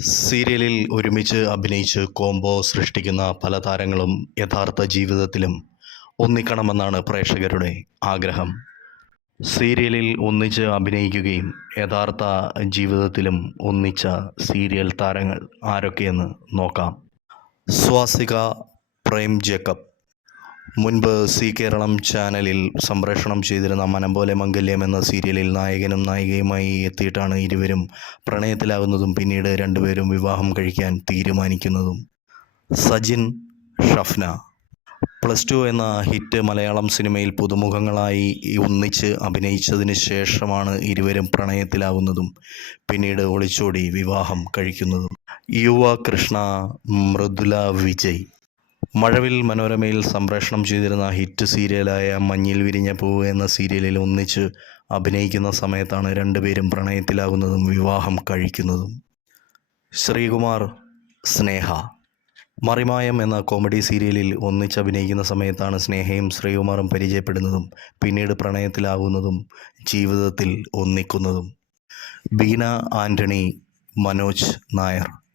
സീരിയലിൽ ഒരുമിച്ച് അഭിനയിച്ച് കോംബോ സൃഷ്ടിക്കുന്ന പല താരങ്ങളും യഥാർത്ഥ ജീവിതത്തിലും ഒന്നിക്കണമെന്നാണ് പ്രേക്ഷകരുടെ ആഗ്രഹം. സീരിയലിൽ ഒന്നിച്ച് അഭിനയിക്കുകയും യഥാർത്ഥ ജീവിതത്തിലും ഒന്നിച്ച സീരിയൽ താരങ്ങൾ ആരൊക്കെയെന്ന് നോക്കാം. സ്വാസിക പ്രേം ജേക്കബ്. മുൻപ് സി കേരളം ചാനലിൽ സംപ്രേഷണം ചെയ്തിരുന്ന മനം പോലെ മംഗല്യം എന്ന സീരിയലിൽ നായകനും നായികയുമായി എത്തിയിട്ടാണ് ഇരുവരും പ്രണയത്തിലാകുന്നതും പിന്നീട് രണ്ടുപേരും വിവാഹം കഴിക്കാൻ തീരുമാനിക്കുന്നതും. സജിൻ ഷഫ്ന. പ്ലസ് ടു എന്ന ഹിറ്റ് മലയാളം സിനിമയിൽ പുതുമുഖങ്ങളായി ഒന്നിച്ച് അഭിനയിച്ചതിന് ശേഷമാണ് ഇരുവരും പ്രണയത്തിലാവുന്നതും പിന്നീട് ഒളിച്ചോടി വിവാഹം കഴിക്കുന്നതും. യുവ കൃഷ്ണ മൃദുല വിജയ്. മഴവിൽ മനോരമയിൽ സംപ്രേഷണം ചെയ്തിരുന്ന ഹിറ്റ് സീരിയലായ മഞ്ഞിൽ വിരിഞ്ഞ പൂവ് എന്ന സീരിയലിൽ ഒന്നിച്ച് അഭിനയിക്കുന്ന സമയത്താണ് രണ്ടുപേരും പ്രണയത്തിലാകുന്നതും വിവാഹം കഴിക്കുന്നതും. ശ്രീകുമാർ സ്നേഹ. മറിമായം എന്ന കോമഡി സീരിയലിൽ ഒന്നിച്ച് അഭിനയിക്കുന്ന സമയത്താണ് സ്നേഹയും ശ്രീകുമാറും പരിചയപ്പെടുന്നതും പിന്നീട് പ്രണയത്തിലാകുന്നതും ജീവിതത്തിൽ ഒന്നിക്കുന്നതും. ബീന ആന്റണി മനോജ് നായർ.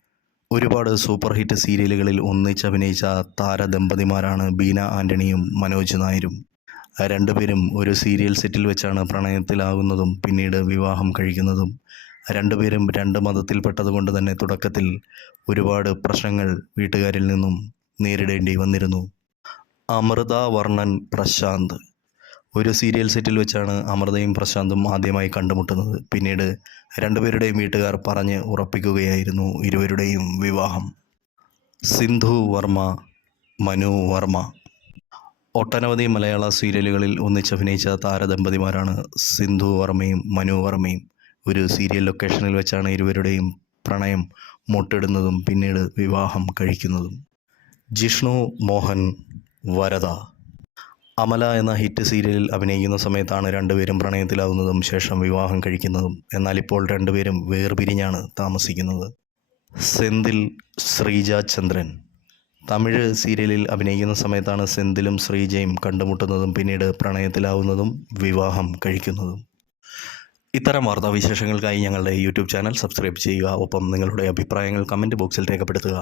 ഒരുപാട് സൂപ്പർ ഹിറ്റ് സീരിയലുകളിൽ ഒന്നിച്ച് അഭിനയിച്ച താരദമ്പതിമാരാണ് ബീന ആന്റണിയും മനോജ് നായരും. രണ്ടുപേരും ഒരു സീരിയൽ സെറ്റിൽ വെച്ചാണ് പ്രണയത്തിലാകുന്നതും പിന്നീട് വിവാഹം കഴിക്കുന്നതും. രണ്ടുപേരും രണ്ട് മതത്തിൽപ്പെട്ടതുകൊണ്ട് തന്നെ തുടക്കത്തിൽ ഒരുപാട് പ്രശ്നങ്ങൾ വീട്ടുകാരിൽ നിന്നും നേരിടേണ്ടി വന്നിരുന്നു. അമൃത വർണൻ പ്രശാന്ത്. ഒരു സീരിയൽ സെറ്റിൽ വെച്ചാണ് അമൃതയും പ്രശാന്തും ആദ്യമായി കണ്ടുമുട്ടുന്നത്. പിന്നീട് രണ്ടുപേരുടെയും വീട്ടുകാർ പറഞ്ഞ് ഉറപ്പിക്കുകയായിരുന്നു ഇരുവരുടെയും വിവാഹം. സിന്ധു വർമ്മ മനു വർമ്മ. ഒട്ടനവധി മലയാള സീരിയലുകളിൽ ഒന്നിച്ചഭിനയിച്ച താരദമ്പതിമാരാണ് സിന്ധു വർമ്മയും മനു വർമ്മയും. ഒരു സീരിയൽ ലൊക്കേഷനിൽ വെച്ചാണ് ഇരുവരുടെയും പ്രണയം മുട്ടിടുന്നതും പിന്നീട് വിവാഹം കഴിക്കുന്നതും. ജിഷ്ണു മോഹൻ വരദ അമല എന്ന ഹിറ്റ് സീരിയലിൽ അഭിനയിക്കുന്ന സമയത്താണ് രണ്ടുപേരും പ്രണയത്തിലാവുന്നതും ശേഷം വിവാഹം കഴിക്കുന്നതും. എന്നാൽ ഇപ്പോൾ രണ്ടുപേരും വേർപിരിഞ്ഞാണ് താമസിക്കുന്നത്. സെന്തിൽ ശ്രീജ ചന്ദ്രൻ. തമിഴ് സീരിയലിൽ അഭിനയിക്കുന്ന സമയത്താണ് സെന്തിലും ശ്രീജയും കണ്ടുമുട്ടുന്നതും പിന്നീട് പ്രണയത്തിലാവുന്നതും വിവാഹം കഴിക്കുന്നതും. ഇത്തരം വാർത്താവിശേഷങ്ങൾക്കായി ഞങ്ങളുടെ യൂട്യൂബ് ചാനൽ സബ്സ്ക്രൈബ് ചെയ്യുക. ഒപ്പം നിങ്ങളുടെ അഭിപ്രായങ്ങൾ കമന്റ് ബോക്സിൽ രേഖപ്പെടുത്തുക.